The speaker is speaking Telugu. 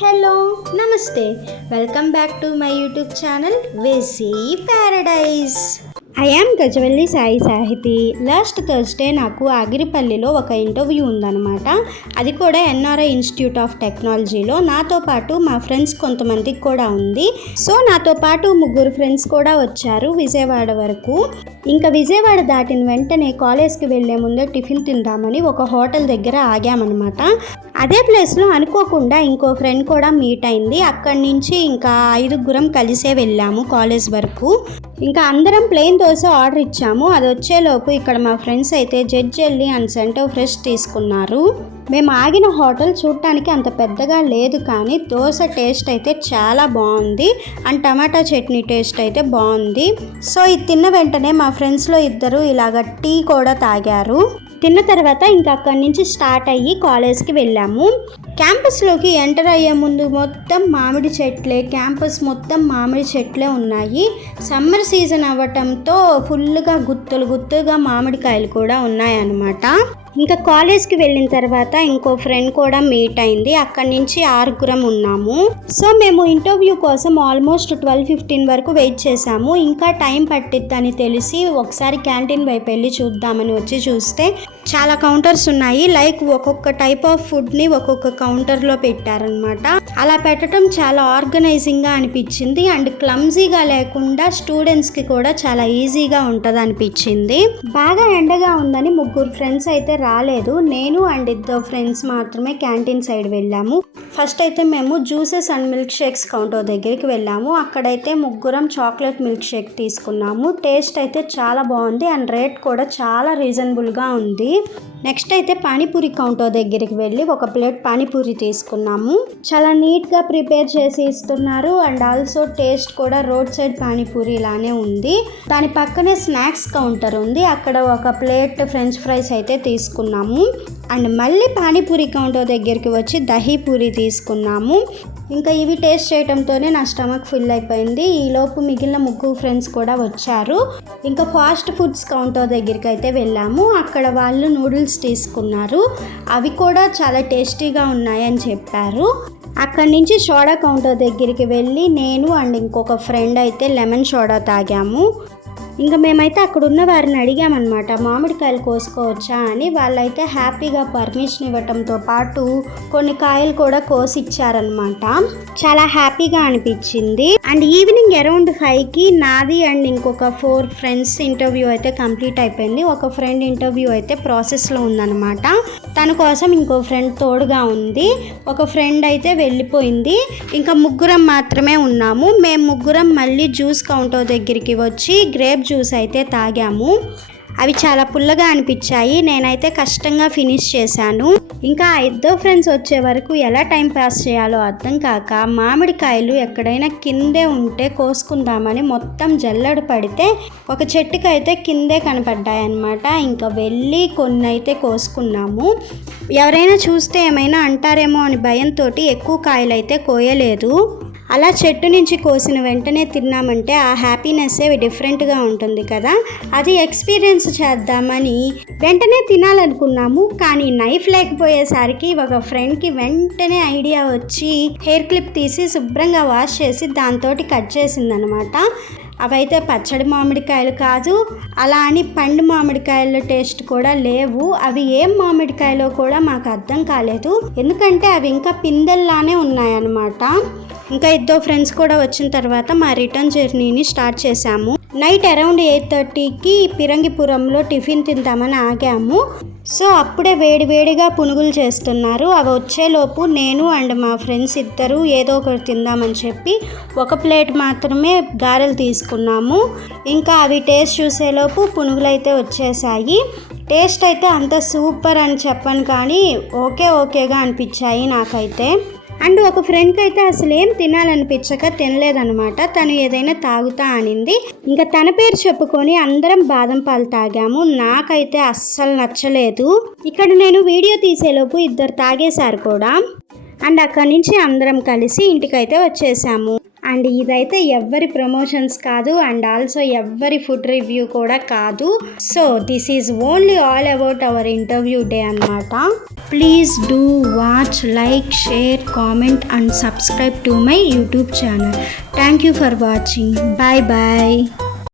హలో నమస్తే welcome back to my YouTube channel వేసీ paradise. I am Gajavalli Sai Sahithi. Last Thursday నాకు ఆగిరిపల్లిలో ఒక ఇంటర్వ్యూ ఉందన్నమాట. అది కూడా ఎన్ఆర్ఐ ఇన్స్టిట్యూట్ ఆఫ్ టెక్నాలజీలో. నాతో పాటు మా ఫ్రెండ్స్ కొంతమందికి కూడా ఉంది. సో నాతో పాటు 3 ఫ్రెండ్స్ కూడా వచ్చారు విజయవాడ వరకు. ఇంకా విజయవాడ దాటిన వెంటనే కాలేజ్కి వెళ్ళే ముందే టిఫిన్ తిందామని ఒక హోటల్ దగ్గర ఆగామన్నమాట. అదే ప్లేస్లో అనుకోకుండా ఇంకో ఫ్రెండ్ కూడా మీట్ అయింది. అక్కడి నుంచి ఇంకా 5 కలిసే వెళ్ళాము కాలేజ్ వరకు. ఇంకా అందరం ప్లెయిన్ దోశ ఆర్డర్ ఇచ్చాము. అది వచ్చేలోపు ఇక్కడ మా ఫ్రెండ్స్ అయితే జెడ్ జెల్లీ అండ్ సెంటో ఫ్రెష్ తీసుకున్నారు. మేము ఆగిన హోటల్ చూడటానికి అంత పెద్దగా లేదు, కానీ దోశ టేస్ట్ అయితే చాలా బాగుంది అండ్ టమాటా చట్నీ టేస్ట్ అయితే బాగుంది. సో ఇది తిన్న వెంటనే మా ఫ్రెండ్స్లో 2 ఇలాగ టీ కూడా తాగారు. తిన్న తర్వాత ఇంకా అక్కడి నుంచి స్టార్ట్ అయ్యి కాలేజ్కి వెళ్ళాము. క్యాంపస్లోకి ఎంటర్ అయ్యే ముందు మొత్తం మామిడి చెట్లే, క్యాంపస్ మొత్తం మామిడి చెట్లే ఉన్నాయి. సమ్మర్ సీజన్ అవ్వటంతో ఫుల్గా గుత్తులుగా మామిడికాయలు కూడా ఉన్నాయన్నమాట. ఇంకా కాలేజ్కి వెళ్ళిన తర్వాత ఇంకో ఫ్రెండ్ కూడా మీట్ అయింది. అక్కడి నుంచి 6 ఉన్నాము. సో మేము ఇంటర్వ్యూ కోసం ఆల్మోస్ట్ 12:15 వరకు వెయిట్ చేసాము. ఇంకా టైం పట్టిద్దని తెలిసి ఒకసారి క్యాంటీన్ వైపు వెళ్ళి చూద్దామని వచ్చి చూస్తే చాలా కౌంటర్స్ ఉన్నాయి. లైక్ ఒక్కొక్క టైప్ ఆఫ్ ఫుడ్ని ఒక్కొక్క కౌంటర్లో పెట్టారనమాట. అలా పెట్టడం చాలా ఆర్గనైజింగ్గా అనిపించింది అండ్ క్లమ్జీగా లేకుండా స్టూడెంట్స్కి కూడా చాలా ఈజీగా ఉంటుంది అనిపించింది. బాగా ఎండగా ఉందని 3 ఫ్రెండ్స్ అయితే రాలేదు. నేను అండ్ 2 ఫ్రెండ్స్ మాత్రమే క్యాంటీన్ సైడ్ వెళ్ళాము. ఫస్ట్ అయితే మేము juices and milk shakes counter దగ్గరికి వెళ్ళాము. అక్కడైతే 3 చాక్లెట్ మిల్క్ షేక్ తీసుకున్నాము. టేస్ట్ అయితే చాలా బాగుంది అండ్ రేట్ కూడా చాలా రీజనబుల్గా ఉంది. నెక్స్ట్ అయితే పానీపూరి కౌంటర్ దగ్గరికి వెళ్ళి ఒక ప్లేట్ పానీపూరి తీసుకున్నాము. చాలా నీట్గా ప్రిపేర్ చేసి ఇస్తున్నారు అండ్ ఆల్సో టేస్ట్ కూడా రోడ్ సైడ్ పానీపూరి ఇలానే ఉంది. దాని పక్కనే స్నాక్స్ కౌంటర్ ఉంది. అక్కడ ఒక ప్లేట్ ఫ్రెంచ్ ఫ్రైస్ అయితే తీసుకున్నాము. అండ్ మళ్ళీ పానీపూరి కౌంటర్ దగ్గరికి వచ్చి దహీ పూరి తీసుకున్నాము. ఇంకా ఇవి టేస్ట్ చేయడంతోనే నా స్టమక్ ఫుల్ అయిపోయింది. ఈలోపు మిగిలిన 3 ఫ్రెండ్స్ కూడా వచ్చారు. ఇంకా ఫాస్ట్ ఫుడ్స్ కౌంటర్ దగ్గరికి అయితే వెళ్ళాము. అక్కడ వాళ్ళు నూడిల్స్ తీసుకున్నారు. అవి కూడా చాలా టేస్టీగా ఉన్నాయని చెప్పారు. అక్కడి నుంచి సోడా కౌంటర్ దగ్గరికి వెళ్ళి నేను అండ్ ఇంకొక ఫ్రెండ్ అయితే లెమన్ సోడా తాగాము. ఇంకా మేమైతే అక్కడ ఉన్న వారిని అడిగామన్నమాట, మామిడికాయలు కోసుకోవచ్చా అని. వాళ్ళైతే హ్యాపీగా పర్మిషన్ ఇవ్వటంతో పాటు కొన్ని కాయలు కూడా కోసి ఇచ్చారనమాట. చాలా హ్యాపీగా అనిపించింది. అండ్ ఈవినింగ్ అరౌండ్ 5కి నాది అండ్ ఇంకొక 4 ఫ్రెండ్స్ ఇంటర్వ్యూ అయితే కంప్లీట్ అయిపోయింది. ఒక ఫ్రెండ్ ఇంటర్వ్యూ అయితే ప్రాసెస్లో ఉందన్నమాట. తన కోసం ఇంకో ఫ్రెండ్ తోడుగా ఉంది. ఒక ఫ్రెండ్ అయితే వెళ్ళిపోయింది. ఇంకా 3 మాత్రమే ఉన్నాము. మేము 3 మళ్ళీ జ్యూస్ కౌంటర్ దగ్గరికి వచ్చి గ్రేప్ జ్యూస్ అయితే తాగాము. అవి చాలా పుల్లగా అనిపించాయి. నేనైతే కష్టంగా ఫినిష్ చేశాను. ఇంకా 2 ఫ్రెండ్స్ వచ్చే వరకు ఎలా టైం పాస్ చేయాలో అర్థం కాక మామిడికాయలు ఎక్కడైనా కిందే ఉంటే కోసుకుందామని మొత్తం జల్లెడ పడితే ఒక చెట్టుకి అయితే కిందే కనపడ్డాయి అన్నమాట. ఇంకా వెళ్ళి కొన్ని అయితే కోసుకున్నాము. ఎవరైనా చూస్తే ఏమైనా అంటారేమో అని భయంతో ఎక్కువ కాయలు అయితే కోయలేదు. అలా చెట్టు నుంచి కోసిన వెంటనే తిన్నామంటే ఆ హ్యాపీనెస్సే డిఫరెంట్గా ఉంటుంది కదా. అది ఎక్స్పీరియన్స్ చేద్దామని వెంటనే తినాలనుకున్నాము. కానీ నైఫ్ లేకపోయేసరికి ఒక ఫ్రెండ్కి వెంటనే ఐడియా వచ్చి హెయిర్ క్లిప్ తీసి శుభ్రంగా వాష్ చేసి దాంతో కట్ చేసిందనమాట. అవైతే పచ్చడి మామిడికాయలు కాదు, అలా అని పండు మామిడికాయల టేస్ట్ కూడా లేవు. అవి ఏం మామిడికాయలో కూడా మాకు అర్థం కాలేదు, ఎందుకంటే అవి ఇంకా పిందెల్లానే ఉన్నాయన్నమాట. ఇంకా 2 ఫ్రెండ్స్ కూడా వచ్చిన తర్వాత మా రిటర్న్ జర్నీని స్టార్ట్ చేశాము. నైట్ అరౌండ్ 8:30కి పిరంగిపురంలో టిఫిన్ తిందామని ఆగాము. సో అప్పుడే వేడివేడిగా పునుగులు చేస్తున్నారు. అవి వచ్చేలోపు నేను అండ్ మా ఫ్రెండ్స్ 2 ఏదో ఒకటి తిందామని చెప్పి ఒక ప్లేట్ మాత్రమే గారెలు తీసుకున్నాము. ఇంకా అవి టేస్ట్ చూసేలోపు పునుగులు అయితే వచ్చేసాయి. టేస్ట్ అయితే అంత సూపర్ అని చెప్పను, కానీ ఓకేగా అనిపించాయి నాకైతే. అండ్ ఒక ఫ్రెండ్కి అయితే అసలు ఏం తినాలనిపించక తినలేదనమాట. తను ఏదైనా తాగుతా అనింది. ఇంకా తన పేరు చెప్పుకొని అందరం బాదం పాలు తాగాము. నాకైతే అస్సలు నచ్చలేదు. ఇక్కడ నేను వీడియో తీసేలోపు 2 తాగేశారు కూడా. అండ్ అక్కడి నుంచి అందరం కలిసి ఇంటికైతే వచ్చేసాము. అండ్ ఇదైతే ఎవ్వరి ప్రమోషన్స్ కాదు అండ్ ఆల్సో ఎవ్వరి ఫుడ్ రివ్యూ కూడా కాదు. So this is only all about our interview day అన్నమాట. Please do watch, like, share, comment and subscribe to my YouTube channel. Thank you for watching. Bye bye.